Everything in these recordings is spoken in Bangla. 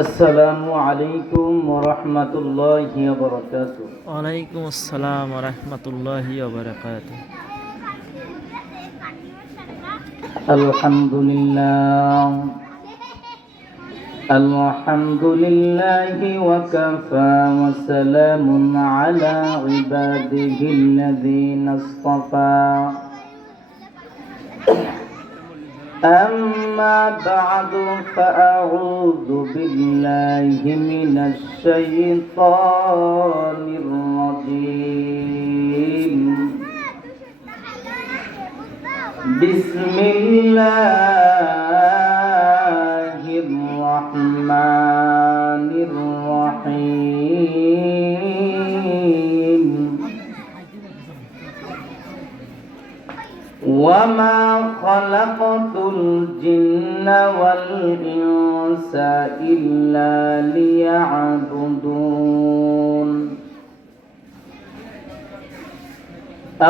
আসসালামু আলাইকুম ওয়া রাহমাতুল্লাহি ওয়া বারাকাতুহু। ওয়ালাইকুম আসসালাম ওয়া রাহমাতুল্লাহি ওয়া বারাকাতুহু। আলহামদুলিল্লাহ আলহামদুলিল্লাহি ওয়া কাফা ওয়া সালামুন আলা ইবাদিহিল্লাযীনা ইসতাফা। أما بعد فأعوذ بالله من الشيطان الرجيم. بسم الله الرحمن الرحيم. وما خلقت الجن والإنس إلا ليعبدون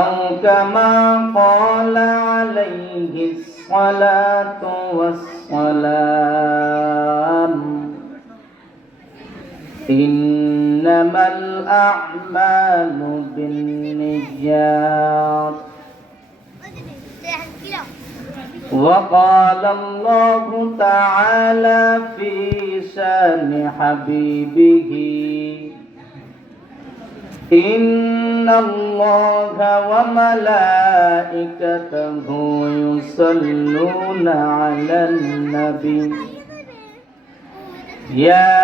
أو كما قال عليه الصلاة والسلام إنما الأعمال بالنيات. وقال الله تعالى في شان حبيبه إن الله وملائكته يصلون على النبي يا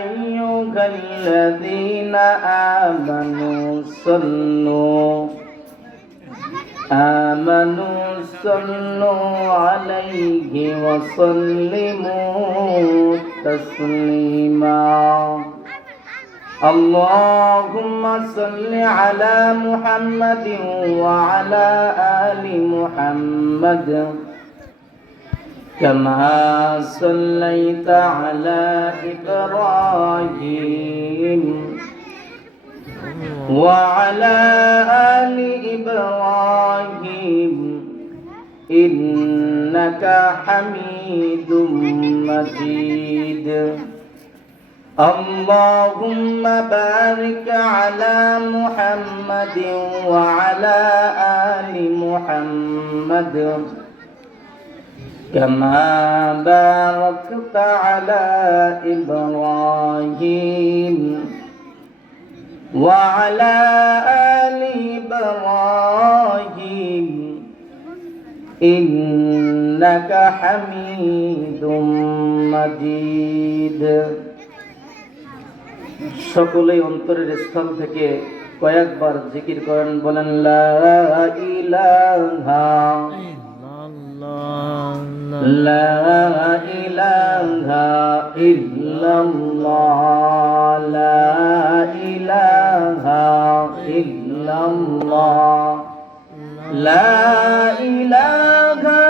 أيها الذين آمنوا صلوا عليه وسلموا تسليما. اللهم صل على محمد وعلى آل محمد كما صليت على إبراهيم وعلى آل إبراهيم إنك حميد مجيد. اللهم بارك على محمد وعلى آل محمد كما باركت على إبراهيم وعلى آل إبراهيم إنك حميد مجيد. সকলেই অন্তরের স্থল থেকে কয়েকবার জিকির করেন, বলেন লা ইলাহা লা ইলাহা ইল্লাল্লাহ লা ইলাহা ইল্লাল্লাহ লা ইলাহা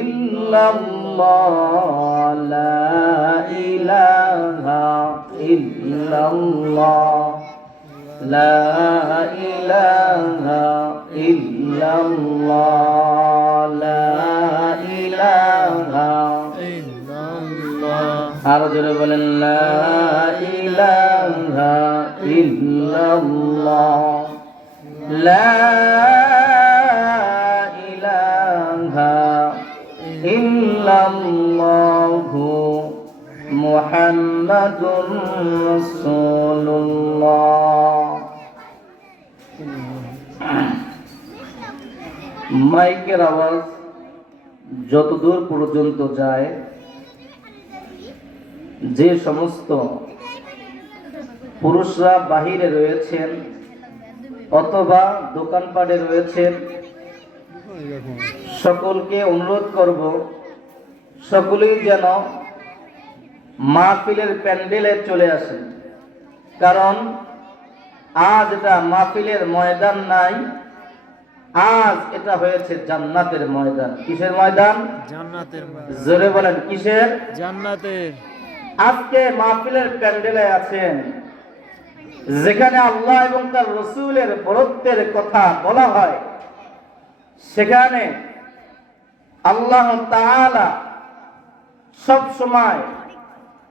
ইল্লাল্লাহ লা ইলাহা ইল্লাল্লাহ লা ইলাহা ইল্লাল্লাহ লা ইলাহা ইল্লাল্লাহ। আর জোরে বলেন লা ইলাহা ইল্লাল্লাহ লা ইলাহা ইল্লাল্লাহু মুহাম্মাদুর রাসূলুল্লাহ। মাইকের আওয়াজ যতদূর পর্যন্ত যায়, যে সমস্ত পুরুষরা বাহিরে রয়েছেন অথবা দোকানপাটে রয়েছেন, সকলকে অনুরোধ করব সকলেই যেন মাহফিলের প্যান্ডেলে চলে আসেন। কারণ আজ এটা মাহফিলের ময়দান নাই, আজ এটা হয়েছে জান্নাতের ময়দান। কিসের ময়দান? জান্নাতের ময়দান। জোরে বলেন কিসের? জান্নাতের। আজকে মাহফিলের প্যান্ডেলে আছেন যেখানে আল্লাহ এবং তার রাসূলের বরত্বের কথা বলা হয়, সেখানে আল্লাহ তাআলা সব সময়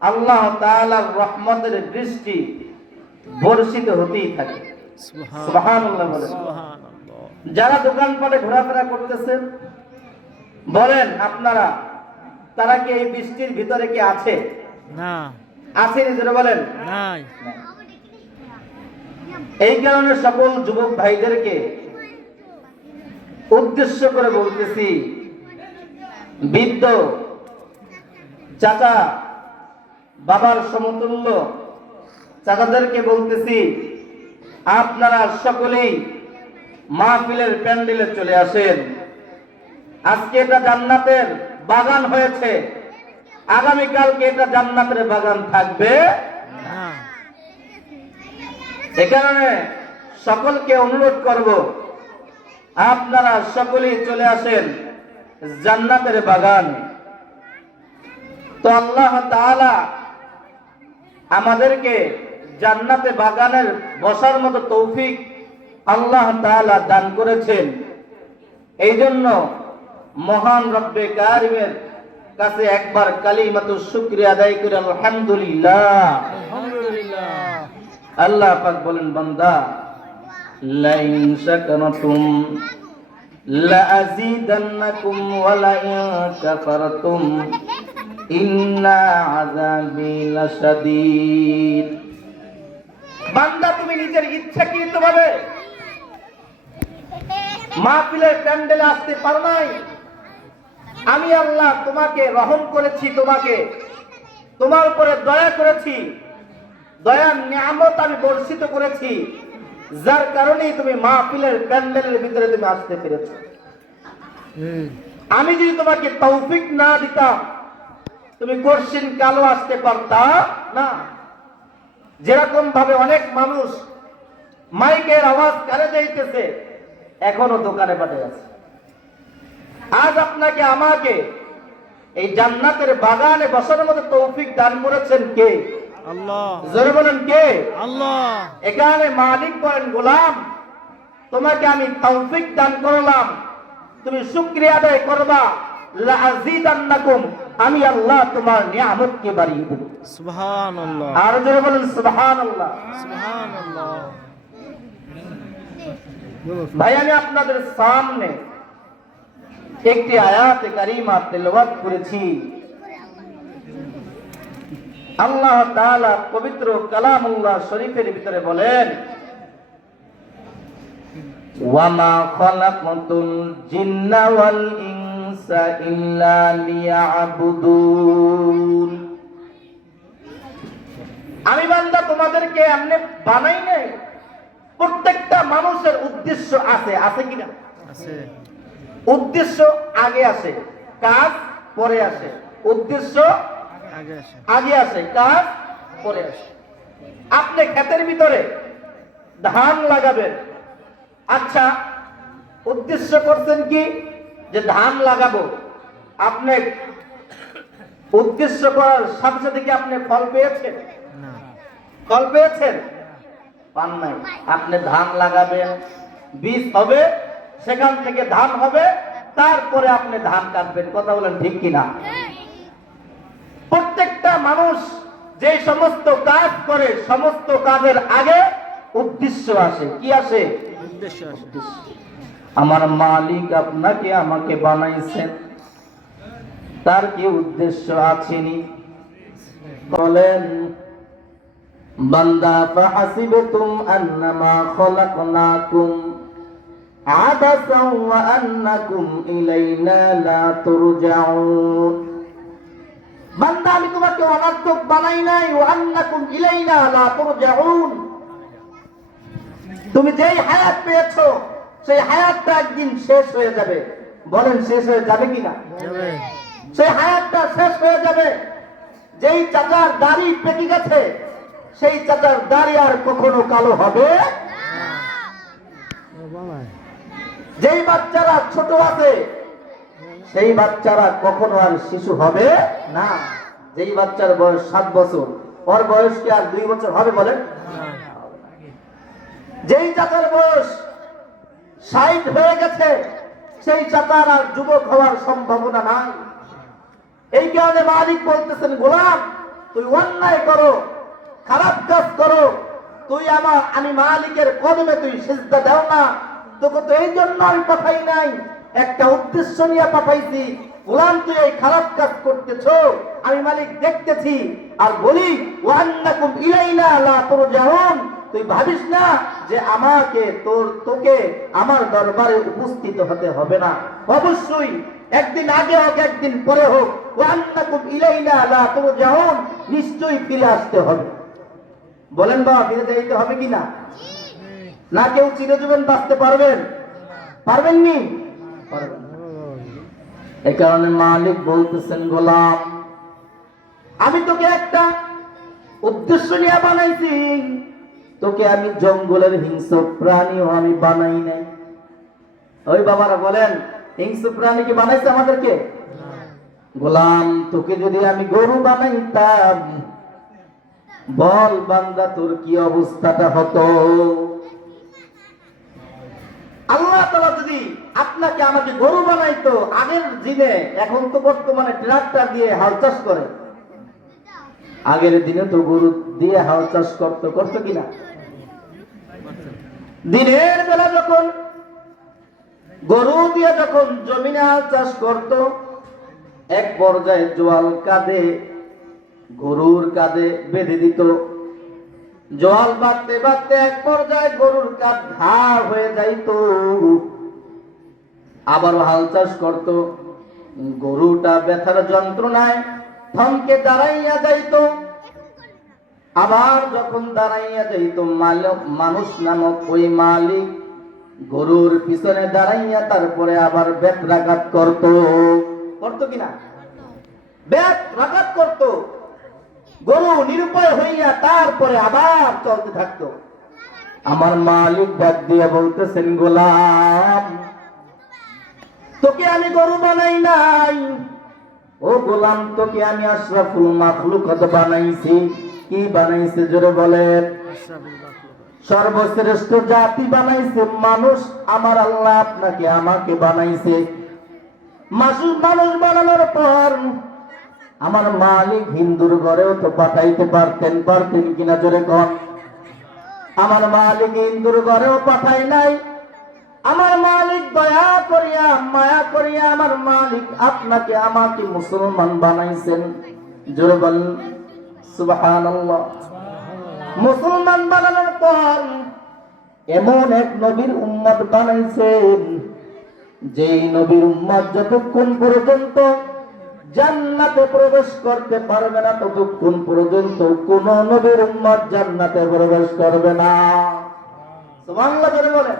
আল্লাহ তাআলার রহমতের বৃষ্টি বর্ষিত হতেই থাকে। সুবহানাল্লাহ বলেন। সুবহানাল্লাহ। যারা দোকানপাটে ঘোরাফেরা করতেছেন বলেন আপনারা, তারা কি এই বৃষ্টির ভিতরে কি আছে? না, আছে নিজেরা বলেন। নাই। এই কারণে সকল যুবক ভাইদেরকে উদ্দেশ্য করে বলতেছি, বৃদ্ধ চাচা, বাবার সমতুল্য চাচাদেরকে বলতেছি, আপনারা সকলেই মাহফিলের প্যান্ডেলে চলে আসেন। আজকে এটা জান্নাতের বাগান হয়েছে, আগামীকালকে এটা জান্নাতের বাগান থাকবে না। এ কারণে সকলকে অনুরোধ করব, আপনারা সকলেই চলে আসেন জান্নাতের বাগান। তো আল্লাহ তাআলা আমাদেরকে জান্নাতে বাগানের বসার মতো তৌফিক আল্লাহ তাআলা দান করেছেন। এই জন্য মহান রব্বে কারিমের কাছে একবার কালিমাতুশ শুকরিয়া আদায় করে আলহামদুলিল্লাহ। আলহামদুলিল্লাহ। আল্লাহ পাক বলেন, বান্দা লাইন শাকারতুম লাযীদান্নাকুম ওয়া লাইন কাফারতুম ইন্না আযাবি লাশাদীদ। বান্দা তুমি নিজের ইচ্ছাকৃতভাবে মাহফিলের প্যান্ডেলে আসতে পারো নাই। আমি আল্লাহ তোমাকে রহম করেছি, তোমার উপরে দয়া করেছি, দয়ার নিয়ামত আমি বর্ষিত করেছি, যার কারণেই তুমি মাহফিলের প্যান্ডেলের ভিতরে তুমি আসতে পেরেছো। আমি যদি তোমাকে তৌফিক না দিতাম, তুমি কোশ্চিন কালো আসতে পারতা না। যেরকম ভাবে অনেক মানুষ মাইকের আওয়াজ কারে যাইতেছে, এখনো দোকানে পাটে আছে। আজ আপনাকে আমাকে এই জান্নাতের বাগানে বসার মতো তৌফিক দান করেছেন কে? আল্লাহ। জোরে বলেন কে? আল্লাহ। এখানে মালিক বলেন, গোলাম তোমাকে আমি তৌফিক দান করলাম, তুমি শুকরিয়া আদায় করবা, লাযীদান্নাকুম, আমি আল্লাহ তোমার নিয়ামতকে বাড়িয়ে দেব। সুবহানাল্লাহ। আর জোরে বলেন সুবহানাল্লাহ। সুবহানাল্লাহ। ভাই, আমি আপনাদের সামনে একটি আয়াতে কারিমা তেলাওয়াত করেছি। আল্লাহ তাআলা পবিত্র কালামুল্লাহ শরীফের ভিতরে বলেন, ওয়ামা খালাকাতুল জিন্না ওয়াল ইনসা ইল্লা লিয়াবুদুন। আমি বান্দা তোমাদেরকে এমনি বানাই নাই। প্রত্যেকটা মানুষের উদ্দেশ্য আছে, আছে কিনা? আছে। উদ্দেশ্য আগে আসে, কাজ পরে আসে। উদ্দেশ্য আগে আসে। আগে আসে, কাজ পরে আসে। আপনি ক্ষেতের ভিতরে ধান লাগাবেন, আচ্ছা উদ্দেশ্য করছেন কি যে ধান লাগাবো। আপনি উদ্দেশ্য করার সাথে সাথে কি আপনি ফল পেয়েছেন? না। ফল পেয়েছেন? পান নাই। আপনি ধান লাগাবেন, বীজ হবে, সেখান থেকে ধান হবে, তারপরে আপনি ধান কাটবেন। কথা বলেন ঠিক কিনা? প্রত্যেকটা মানুষ যে সমস্ত কাজ করে, সমস্ত কাজের আগে উদ্দেশ্য আসে। কি আসে? উদ্দেশ্য আসে। আমার মালিক আপনাকে আমাকে বানাইছেন, তার কি উদ্দেশ্য আছেনি? বলেন, বান্দা ফাহাসিবতুম আন্নামা খলাকনাকুম আবাসান ওয়া আন্নাকুম ইলাইনা লা তুরজাউন। বান্দা, আমি তোমাকে অনর্থক বানাই নাই। ওয়া আন্নাকুম ইলাইনা লা তুরজাউন। তুমি যেই হায়াত পেয়েছো, সেই হায়াতটা একদিন শেষ হয়ে যাবে। বলেন, শেষ হয়ে যাবে কিনা? যাবে। সেই হায়াতটা শেষ হয়ে যাবে। যেই চাচার দাড়ি পেকে গেছে, সেই চাচার দাড়ি আর কখনো কালো হবে না। যেই বাচ্চারা ছোট আছে, সেই বাচ্চারা কখনো আর শিশু হবে না। যেই বাচ্চার বয়স 7 বছর, ওর বয়স কি আর 2 বছর হবে? বলেন। যেই চাচার বয়স 60 হয়ে গেছে, সেই চাচার আর যুবক হওয়ার সম্ভাবনা নাই। এই কারণে মালিক বলতেছেন, গোলাম তুই অন্যায় করো, খারাপ কাজ করো, তুই আমি মালিকের কদমে তুই সিজদা দাও না, তোকে তো এই জন্য আমি পাঠাই নাই, একটা উদ্দেশ্য নিয়ে পাঠাইছি। গোলাম তুই এই খারাপ কাজ করতেছো, আমি মালিক দেখতেছি। আর বলি ওয়ান্নাকুম ইলাইনা লা তুরজাউন, তুই ভাবিস না যে তোকে আমার দরবারে উপস্থিত হতে হবে না। অবশ্যই একদিন আগে হোক একদিন পরে হোক, ওয়ান্নাকুম ইলাইনা লা তুরজাউন, নিশ্চয়ই ফিরে আসতে হবে। বলেন বাবা, ফিরে যাইতে হবে কিনা? না কেউ চিরজীবন বাঁচতে পারবেন? পারবেননি? পারবেন না। এই কারণে মালিক বলতেছেন, গোলাম আমি তোকে একটা উদ্দেশ্য নিয়ে বানাইছি, তোকে আমি জঙ্গলের হিংস্র প্রাণীও আমি বানাই নাই। ওই বাবারা বলেন, হিংস্র প্রাণী কি বানাইছে আমাদেরকে? গোলাম তোকে যদি আমি গরু বানাইতাম, বল বান্দা তোর কি অবস্থাটা হতো? আল্লাহ তাআলা যদি আপনাকে আমাকে গরু বানাইতো আগের দিনে, এখন তো বর্তমানে ট্রাক্টর দিয়ে হাল চাষ করে, আগের দিনে তো গরু দিয়ে হাল চাষ করতো কিনা? দিনের বেলা যখন গরু দিয়ে যখন জমিনে হাল চাষ করত, এক পর্যায়ে জোয়াল কাঁধে গরুর কাঁধে বেঁধে দিত। জল বাঁধতে বাঁধতে এক পর্যায়ে গরুর কাঁধ ঘা হয়ে যাইতো, আবারও হাল চাষ করত। গরুটা ব্যথার যন্ত্রণায় থমকে দাঁড়াইয়া যাইত। আবার যখন দাঁড়াইয়া যাইত, মানুষ নামক ওই মালিক গরুর পিছনে দাঁড়াইয়া তারপরে আবার ব্যথাঘাত করতো কিনা? ব্যথাঘাত করত। গরু নিরুপায় হইয়া তারপরে আবার চলতে থাকতো। আমার মালিক ডাক দিয়ে বলতেছেন, গোলাম তোকে আমি গরু বানাই নাই, ও গোলাম তোকে আমি আশরাফুল মাখলুকাত বানাইছি। কি বানাইছে জোরে বলেন? সর্বশ্রেষ্ঠ জাতি বানাইছে মানুষ। আমার আল্লাহ আপনাকে আমাকে বানাইছে। মানুষ বানানোর পর আমার মালিক হিন্দুর ঘরেও তো পাঠাইতে পারতেন কিনা জোরে কন? আমার মালিক হিন্দুর ঘরেও পাঠাই নাই। আমার মালিক দয়া করিয়া মায়া করিয়া আমার মালিক আপনাকে আমাকে মুসলমান বানাইছেন। জোরে বলেন সুবহানাল্লাহ। মুসলমান বানানোর পর এমন এক নবীর উম্মত বানাইছেন, যেই নবীর উম্মত যতক্ষণ পর্যন্ত জান্নাতে প্রবেশ করতে পারবে না, ততক্ষণ পর্যন্ত কোন নবীর উম্মত জান্নাতে প্রবেশ করবে না। সুবহানাল্লাহ জোরে বলেন।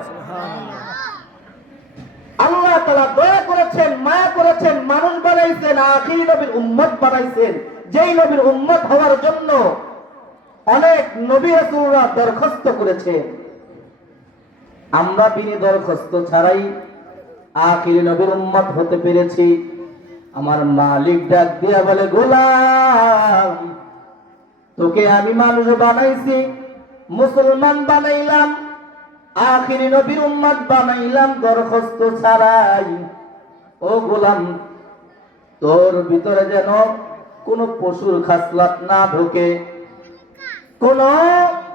আল্লাহ তাআলা দয়া করেছেন, মায়া করেছেন, মানুষ বানাইছেন, আখির নবীর উম্মত বানাইছেন, যেই নবীর উম্মত হওয়ার জন্য অনেক নবী রাসূলরা দরখাস্ত করেছে। আমরা বিনি দরখাস্ত ছাড়াই আখির নবীর উম্মত হতে পেরেছি। আমার মালিক ডাক দিয়া বলে, গোলাম তোকে আমি মানুষ বানাইছি, মুসলমান বানাইলাম, আখিরি নবীর উম্মত বানাইলাম দরখাস্ত ছাড়াই। ও গোলাম তোর ভিতরে যেন কোন পশুর খাসলাত না ঢোকে, কোন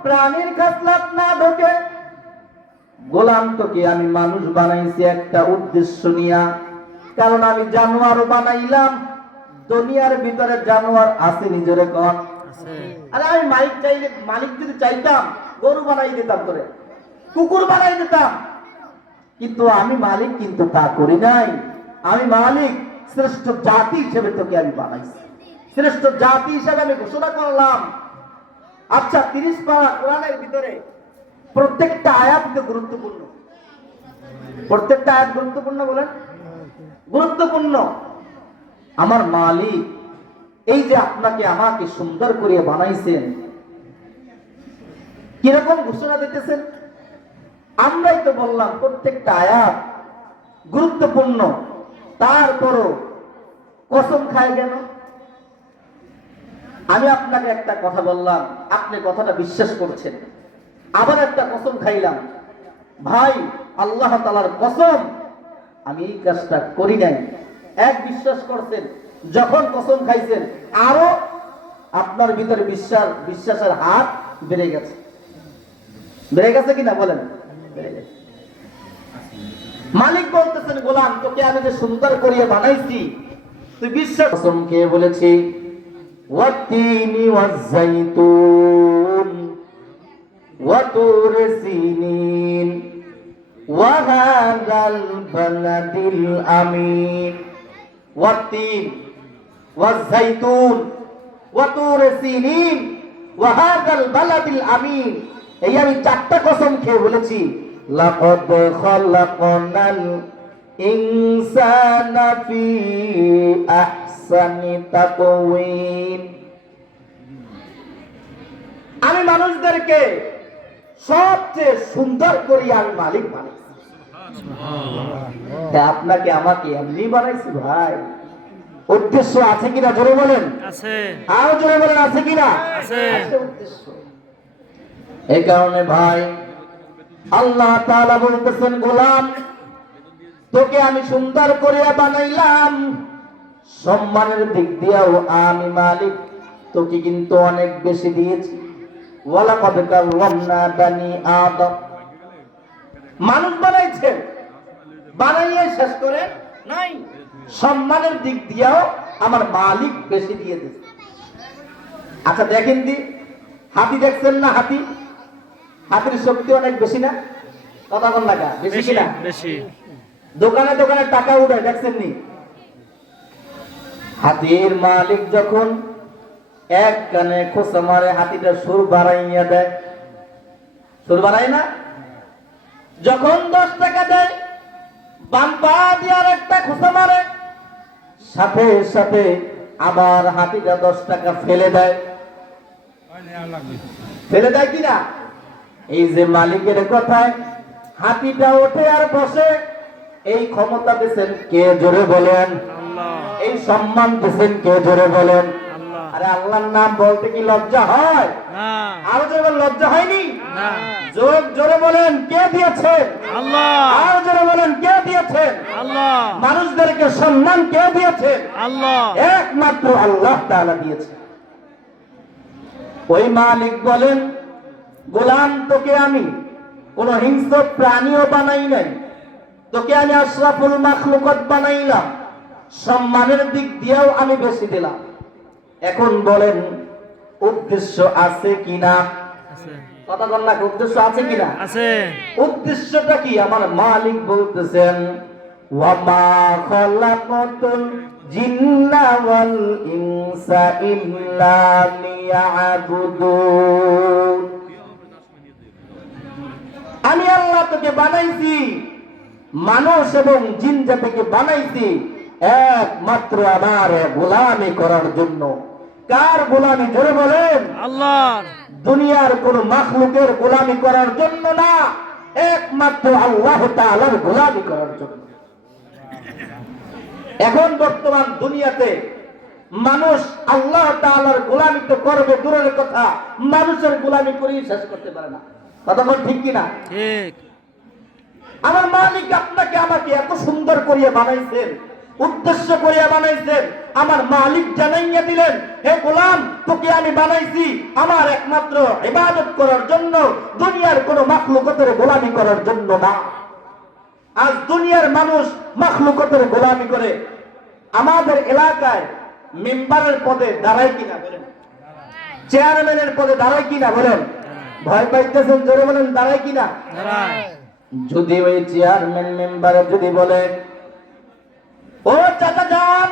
প্রাণীর খাসলাত না ঢোকে। গোলাম তোকে আমি মানুষ বানাইছি একটা উদ্দেশ্য নিয়া, কারণ আমি জানোয়ার বানাইলাম। দুনিয়ার ভিতরে জানোয়ার আছে নিজের কোন? আরে আমি মালিক যদি চাইতাম গরু বানাই দিতাম, তোরে কুকুর বানাই দিতাম, কিন্তু আমি মালিক কিন্তু তা করি নাই। আমি মালিক শ্রেষ্ঠ জাতি হিসেবে তোকে আমি বানাইছি, শ্রেষ্ঠ জাতি হিসেবে আমি ঘোষণা করলাম। আচ্ছা 30 পারা কোরআনের ভিতরে প্রত্যেকটা আয়াত গুরুত্বপূর্ণ, প্রত্যেকটা আয়াত গুরুত্বপূর্ণ। বলেন গুরুত্বপূর্ণ। আমার মালিক এই যে আপনাকে আমাকে সুন্দর করে বানাইছেন, কিরকম ঘোষণা দিতেছেন? আমরাই তো বললাম প্রত্যেকটা আয়াত গুরুত্বপূর্ণ, তারপরও কসম খায় কেন? আমি আপনাকে একটা কথা বললাম, আপনি কথাটা বিশ্বাস করছেন, আবার একটা কসম খাইলাম, ভাই আল্লাহ তাআলার কসম আমি এই কাজটা করি নাই। এক বিশ্বাস করছেন, যখন কসম খাইছেন আপনার ভিতরে বিশ্বাসের হাত বেড়ে গেছে। বেড়ে গেছে কিনা বলেন? বেড়ে গেছে। মালিক বলতেছেন, গোলাম তোকে আমি যে সুন্দর করিয়ে বানাইছি, তুই বিশ্বাস। কসম খেয়ে বলেছি, ওয়াত্তিনি ওয়াজ্জাইতুন ওয়া তুর সিনিন ওয়া হাযাল বালাদিল আমিন। ওয়াত্তিন ওয়াজ্জাইতুন ওয়া তুর সিনিন ওয়া হাযাল বালাদিল আমিন। এই আমি 4টা কসম খেয়ে বলেছি। লাকাদ খালাকনাল ইনসানা ফি আহসানি তাকওয়িম। আমি মানুষদেরকে সবচেয়ে সুন্দর করি আমি মালিক বানাইছি। আপনাকে আমাকে এমনি বানাইছি ভাই। উদ্দেশ্য আছে কিনা জোরে বলেন? আছে। আরো জোরে বলেন, আছে কিনা? আছে। উদ্দেশ্য। এই কারণে ভাই আল্লাহ তাআলা বলতেছেন, গোলাম তোকে আমি সুন্দর করে বানাইলাম। সম্মানের দিক দিয়েও আমি মালিক তোকে কিন্তু অনেক বেশি দিয়েছি। ওয়ালাকাদ কাররামনা বানি আদম। মানুষ বানাইছেন, বানাইয়ে শেষ করে নাই। সম্মানের দিক দিয়েও আমার মালিক বেশি দিয়ে দিয়েছে। আচ্ছা দেখেন দি, হাতি দেখছেন না? হাতি, হাতির শক্তি অনেক বেশি না? কথা বল লাগা বেশি কিনা? বেশি। দোকানে দোকানে টাকা উঠায়, দেখছেন নি? হাতির মালিক যখন এক কানে খোঁচা মারে, হাতিটা সুর বাড়াইয়া দেয়। সুর বাড়ায় না? যখন 10 টাকা দেয়, বাম পা দিয়ে আর একটা খোঁচা মারে, সাথে সাথে আবার হাতিটা 10 টাকা ফেলে দেয়। ফেলে দেয় কিনা? এই যে মালিকের কথায় হাতিটা ওঠে আর বসে, এই ক্ষমতা দিয়েছেন কে জোরে বলেন? আল্লাহ। এই সম্মান দিয়েছেন কে জোরে বলেন? আল্লাহ। আরে আল্লাহর নাম বলতে কি লজ্জা হয়? না। আরো জোরে বলেন, লজ্জা হয়নি? না। জোরে বলেন, কে দিয়েছেন? আল্লাহ। আরো জোরে বলেন, কে দিয়েছেন? আল্লাহ। মানুষদেরকে সম্মান কে দিয়েছেন? আল্লাহ। একমাত্র আল্লাহ তাআলা দিয়েছেন। ওই মালিক বলেন, গোলাম তোকে আমি কোন হিংস্র প্রাণীও বানাই নাই, তোকে আমি আশরাফুল মাখলুকাত বানাইলাম। সম্মানের দিক দিয়েও আমি বেশি দিলাম। এখন বলেন উদ্দেশ্য আছে কিনা? আছে। কথা বল না, উদ্দেশ্য আছে কিনা? আছে। উদ্দেশ্যটা কি? আমার মালিক বলতেছেন, ওয়ামা খালাকাতুল জিন্না ওয়াল ইনসা ইল্লা লিয়াবুদুন। আমি আল্লাহ তোকে বানাইছি, মানুষ এবং জিন জাতিকে বানাইছি একমাত্র আমার গোলামি করার জন্য। কার গোলামি জোরে বলেন? আল্লাহর। দুনিয়ার কোন মাখলুকের গোলামি করার জন্য না, একমাত্র আল্লাহ তাআলার গোলামি করার জন্য। এখন বর্তমান দুনিয়াতে মানুষ আল্লাহ তাআলার গোলামি তো করবে দূরের কথা, মানুষের গোলামি করেই শেষ করতে পারে না। কথা বল ঠিক কিনা? ঠিক। আমার মালিক আপনাকে আমাকে এত সুন্দর করিয়া বানাইছেন, উদ্দেশ্য করিয়া বানাইছেন। আমার মালিক জানাইয়া দিলেন, হে গোলাম তোকে আমি বানাইছি আমার একমাত্র ইবাদত করার জন্য, দুনিয়ার কোন মাখলুকাতের গোলামি করার জন্য না। আজ দুনিয়ার মানুষ মাখলুকাতের গোলামি করে। আমাদের এলাকায় মেম্বারের পদে দাঁড়ায় কিনা বলেন? চেয়ারম্যানের পদে দাঁড়ায় কিনা বলেন? ভয় পাইতেছেন? জোরে বলেন, দাঁড়ায় কিনা? দাঁড়ায়। যদি ওই চেয়ারম্যান মেম্বারে যদি বলে, ও চাচা যান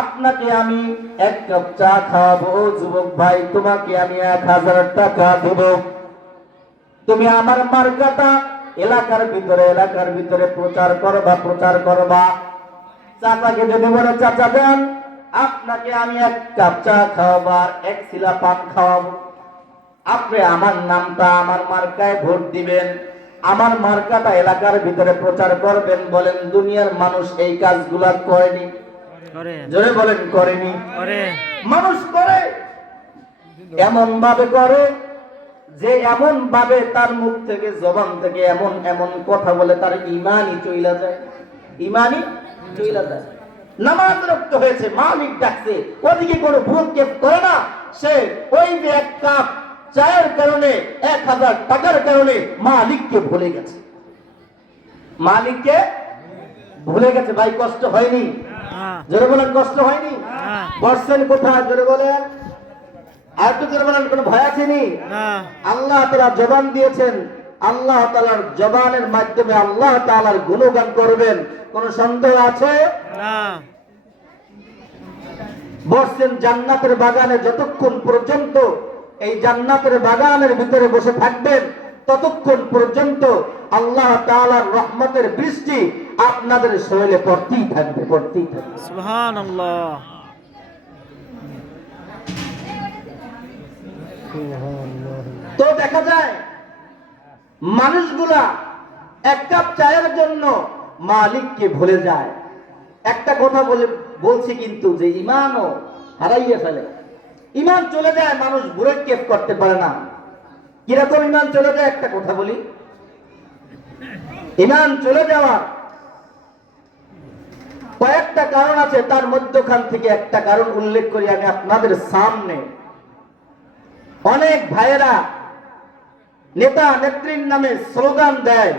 আপনাকে আমি 1 কাপ চা খাওয়াবো, যুবক ভাই তোমাকে আমি 1000 টাকা দেব, তুমি আমার মার্কাটা এলাকার ভিতরে প্রচার করবা। চাচাকে যদি বলে, চাচা যান আপনাকে আমি 1 কাপ চা খাওয়াবো আর 1 শিলা পান খাওয়াবো, আপনি আমার নামটা আমার মার্কায় ভোট দিবেন, আমার মার্কাটা এলাকার ভিতরে প্রচার করবেন। বলেন দুনিয়ার মানুষ এই কাজগুলা করেনি? করে। জোরে বলেন করেনি? করে। মানুষ করে, এমন ভাবে করে যে এমন ভাবে তার মুখ থেকে জবান থেকে এমন এমন কথা বলে তার ইমানই চইলা যায়। ইমানই চইলা যায়। নামাজ রক্ত হয়েছে, মালিক ডাকছে, ওদিকে কোনো ভুল কেপ করে না, সে ওই যে এক কাপ চায়ের কারণে 1000 টাকার কারণে মালিককে ভুলে গেছে। মালিককে ভুলে গেছে। ভাই কষ্ট হয়নি? জোরে বলেন কষ্ট হয়নি? বসছেন কোথায়? জোরে বলেন। আর একটু জোরে বলেন। কোনো ভয় আসেনি? আল্লাহ তাআলা জবান দিয়েছেন, আল্লাহ তাআলার জবানের মাধ্যমে আল্লাহ তাআলার গুণগান করবেন। কোন সন্দেহ আছে? বসছেন জান্নাতের বাগানে, যতক্ষণ পর্যন্ত এই জান্নাতের বাগানের ভিতরে বসে থাকবেন ততক্ষণ পর্যন্ত আল্লাহ তাআলার রহমতের বৃষ্টি আপনাদের শরীরে পড়তেই থাকবে, পড়তেই থাকবে। সুবহানাল্লাহ। তো দেখা যায় মানুষগুলা এক কাপ চায়ের জন্য মালিককে ভুলে যায়। একটা কথা বলছি কিন্তু, যে ঈমানও হারাইয়া ফেলে। ঈমান চলে যায়, মানুষ ব্রেক করতে পারে না। কিরকম ঈমান চলে যায়? একটা কথা বলি, ঈমান চলে যাওয়া কয়েকটা কারণ আছে, তার মধ্যখান থেকে একটা কারণ উল্লেখ করি আমি আপনাদের সামনে। অনেক ভাইয়েরা নেতা নেত্রীর নামে স্লোগান দেয়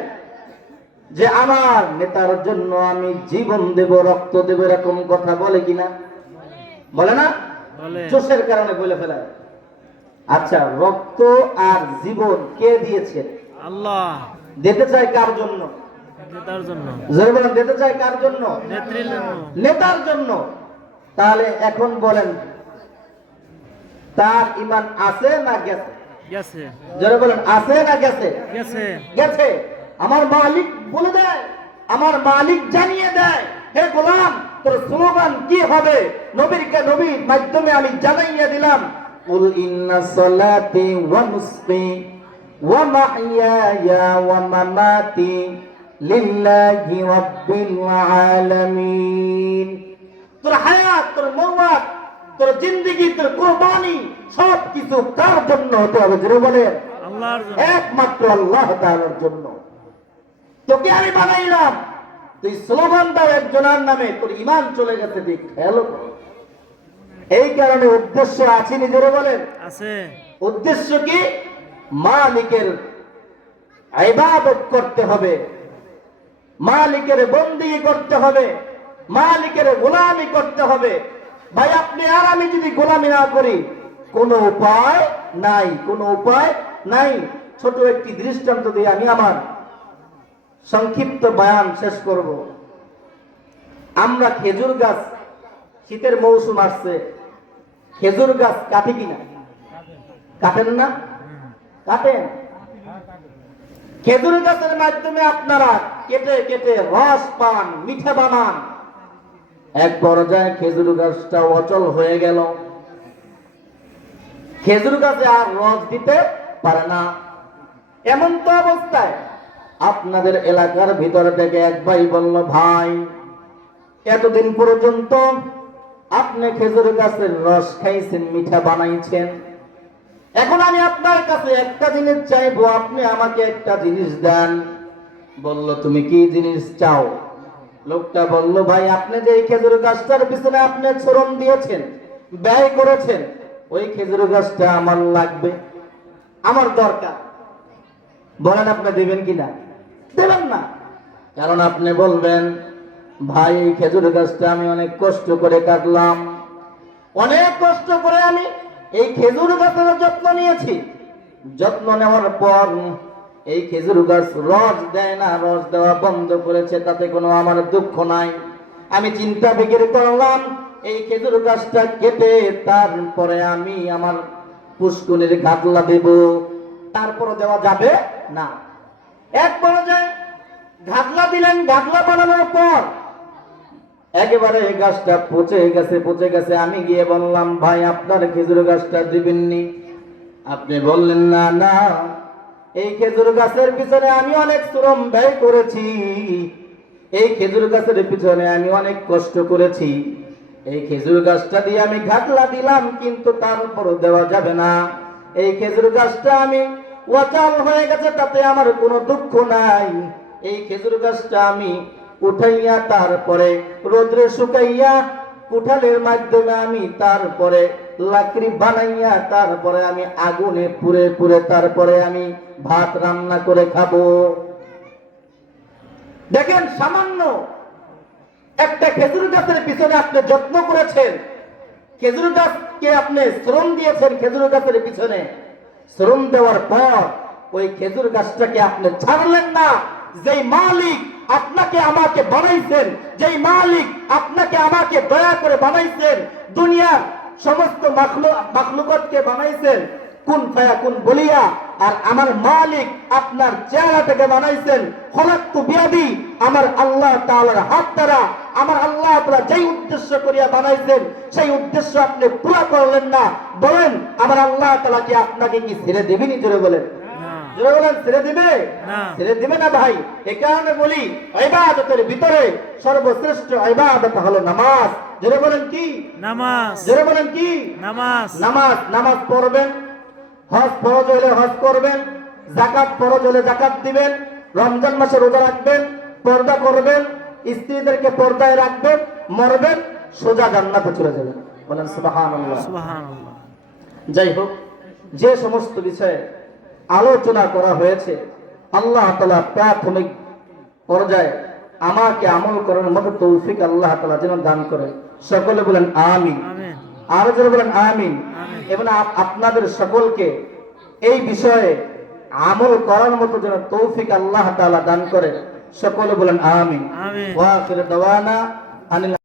যে আমার নেতার জন্য আমি জীবন দেব, রক্ত দেব, এরকম কথা বলে কিনা? বলে না? জোশের কারণে বলে ফেলে। আচ্ছা, রক্ত আর জীবন কে দিয়েছে? আল্লাহ। দিতে চায় কার জন্য? নেতার জন্য। জোরে বলেন, দিতে চায় কার জন্য? নেত্রীর জন্য, নেতার জন্য। তাহলে এখন বলেন, তার ঈমান আছে না গেছে? গেছে। জোরে বলেন, আছে না গেছে? গেছে, গেছে। আমার মালিক বলে দেয়, আমার মালিক জানিয়ে দেয়, হে গোলাম তোর স্লোগান কি হবে? নবীর মাধ্যমে আমি জানাইয়া দিলাম, কুল ইন্না সালাতি ওয়া নুসকি ওয়া মাহইয়ায়া ওয়া মামাতি লিল্লাহি রাব্বিল আলামিন। তোর হায়াত, তোর মওত, তোর জিন্দেগি, তোর কুরবানি সব কিছু কার জন্য হতে হবে? জোরে বলেন, আল্লাহর জন্য, একমাত্র আল্লাহ তাআলার জন্য। তোকে আমি বানাইলাম, তুই স্লোগান দাও একজনের নামে, তোর ঈমান চলে গেছে। দেখ হ্যালো, এই কারণে উদ্দেশ্য আছে, নিজেরে বলেন আছে। উদ্দেশ্য কি? মালিকের ইবাদত করতে হবে, মালিকের বন্দেগী করতে হবে, মালিকের গোলামি করতে হবে। ভাই আপনি আর আমি যদি গোলামি না করি, কোনো উপায় নাই, কোনো উপায় নাই। ছোট একটি দৃষ্টান্ত দিয়ে আমি আমার সংক্ষিপ্ত বয়ান শেষ করব। আমরা খেজুর গাছ, শীতের মৌসুম আসছে, খেজুর গাছ কাটে কিনা? কাটেন না? কাটেন। খেজুর গাছের মাধ্যমে আপনারা কেটে কেটে রস পান, মিঠা বানান। এক পর্যায়ে খেজুর গাছটা অচল হয়ে গেল, খেজুর গাছে আর রস দিতে পারে না। এমন তো অবস্থায় আপনাদের এলাকার ভিতর থেকে এক ভাই বলল, ভাই এতদিন পর্যন্ত আপনি খেজুর গাছের রস খাইছেন, মিঠা বানাইছেন, এখন আমি আপনার কাছে একটা জিনিস চাইবো, আপনি আমাকে একটা জিনিস দেন। বলল, তুমি কি জিনিস চাও? লোকটা বলল, ভাই আপনি যে এই খেজুর গাছটার পিছনে আপনি শ্রম দিয়েছেন, ব্যয় করেছেন, ওই খেজুর গাছটা আমার লাগবে, আমার দরকার। বলেন আপনি দেবেন কিনা? দেবেন না। কারণ আপনি বলবেন, ভাই এই খেজুর গাছটা আমি অনেক কষ্ট করে কাটলাম, অনেক কষ্ট করে আমি এই খেজুর গাছের যত্ন নিয়েছি, যত্ন নেওয়ার পর এই খেজুর গাছ রস দেয় না, রস দেওয়া বন্ধ করেছে, তাতে কোনো আমার দুঃখ নাই। আমি চিন্তা ফিকির করলাম, এই খেজুর গাছটা কেটে তারপরে আমি আমার পুষ্কুনির ঘাটলা দেব, তারপরে দেওয়া যাবে না। এক পর্যায়ে ঘাটলা দিলেন, ঘাটলা বানানোর পর একেবারে এই গাছটা পচে গেছে। আমি গিয়ে বললাম, ভাই আপনার খেজুর গাছটা দিবেননি? আপনি বললেন, না না, এই খেজুর গাছের পিছনে আমি অনেক শ্রম ব্যয় করেছি, এই খেজুর গাছের পিছনে আমি অনেক কষ্ট করেছি, এই খেজুর গাছটা দিয়ে আমি ঘাটলা দিলাম, কিন্তু তারপর দেওয়া যাবে না। এই খেজুর গাছটা আমি অচল হয়ে গেছে, তাতে আমার কোনো দুঃখ নাই। এই খেজুর গাছটা আমি উঠাইয়া তারপরে রোদ্রে শুকাইয়া কুঠালের মাধ্যমে আমি তারপরে লাকড়ি বানাইয়া তারপরে আমি আগুনে পুড়ে পুড়ে তারপরে আমি ভাত রান্না করে খাবো। দেখেন, সামান্য একটা খেজুর গাছের পিছনে আপনি যত্ন করেছেন, খেজুর গাছকে আপনি শ্রম দিয়েছেন, খেজুর গাছের পিছনে শ্রম দেওয়ার পর ওই খেজুর গাছটাকে আপনি ছাড়লেন না। যেই মালিক আপনাকে আমাকে বানাইছেন, যেই মালিক আপনাকে আমাকে দয়া করে বানাইছেন, দুনিয়ার সমস্ত মাখলুকতকে বানাইছেন কুন ফায়াকুন বলিয়া, আর আমার মালিক আপনার চেহারাটাকে বানাইছেন খলাক্তু বিয়াদি, আমার আল্লাহ তাআলার হাত দ্বারা। আমার আল্লাহ তাআলা যেই উদ্দেশ্য করিয়া বানাইছেন সেই উদ্দেশ্য আপনি পুরা করলেন না। বলেন, আমার আল্লাহ তাআলা কি আপনাকে কি ছেড়ে দেবেনি? জোরে বলেন, জোরে বলেন, ছেড়ে দিবে? ছেড়ে দিবে না ভাই। এই কারণে বলি, ইবাদতের ভিতরে সর্বশ্রেষ্ঠ ইবাদত হলো নামাজ। জোরে বলেন কি? নামাজ। জোরে বলেন কি? নামাজ। নামাজ। নামাজ পড়বেন, হজ ফরজ হলে হজ করবেন, যাকাত ফরজ হলে যাকাত দিবেন, রমজান মাসে রোজা রাখবেন, পর্দা করবেন, স্ত্রীদেরকে পর্দায় রাখবেন, মরবেন, সোজা জান্নাতে চলে যাবেন। বলেন সুবহানাল্লাহ। সুবহানাল্লাহ। যাই হোক, যে সমস্ত বিষয়ে আলোচনা করা হয়েছে, আল্লাহ তাআলা প্রাথমিক পর্যায়ে আমাকে আমল করার মতো তৌফিক আল্লাহ তাআলা যেন দান করেন। সকলে বলেন আমিন। আমিন। আরো জোরে বলেন আমিন। আমিন। এবং আপনাদের সকলকে এই বিষয়ে আমল করার মতো যেন তৌফিক আল্লাহ তাআলা দান করেন। সকলে বলেন আমিন। আমিন। ওয়া আখিরু দাওয়ানা আনিল